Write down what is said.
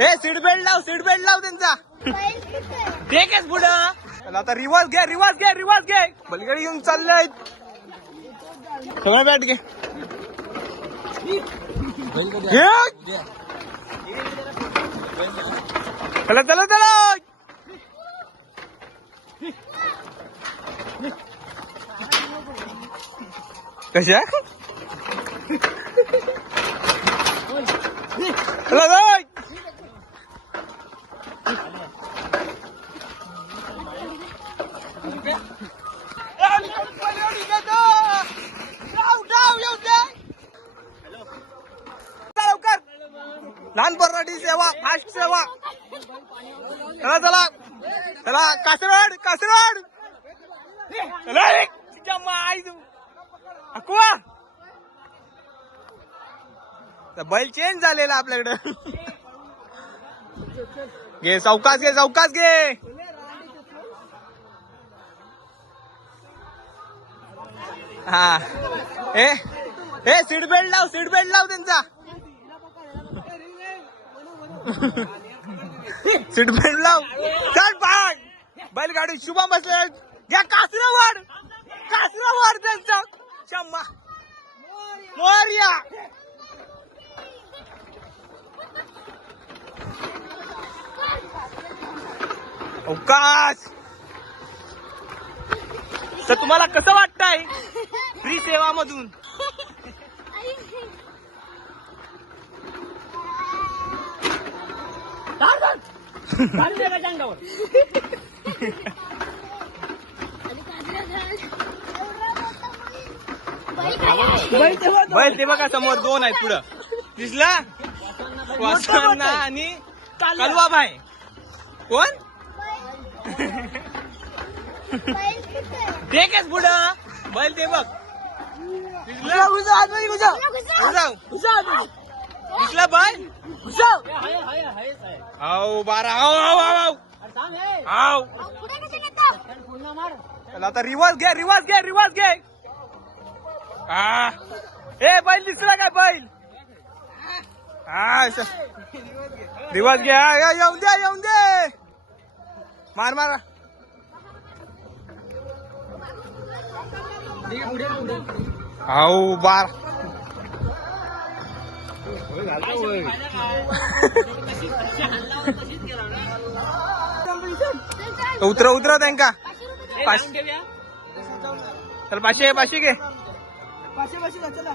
हे seat belt लाव त्यांचा ठीक आहे पुढं आता रिवर्स घे बलगडी घेऊन चाललंय सगळं बॅट घे चला कशा लहान बर्राठी सेवा फास्ट सेवा चला कासरवाड अकुवा बैल चेंज झालेला आपल्याकडे घे चौकास घे हा हे सीट बेल्ट लाव त्यांचा सीट बेल्ट लाव चल पाड बैलगाडी शुभम बसले घ्या कासरावाड त्यांचा शम्मा मोरया अवकाश तर तुम्हाला कसं वाटतंय फ्री सेवा मधून बैल ते बघा समोर दोन आहेत पुढं दिसला वासना आणि कालवा भाई कोण ठीक आहे पुढं बैल ते बघ दिसला बैल हाव बारा हाव आता रिवर्स घे हा ए बैल दिसला काय बैल हा रिवर्स घे येऊन दे मार हाव बार उतरा त्यांका चल पाचशे घे चला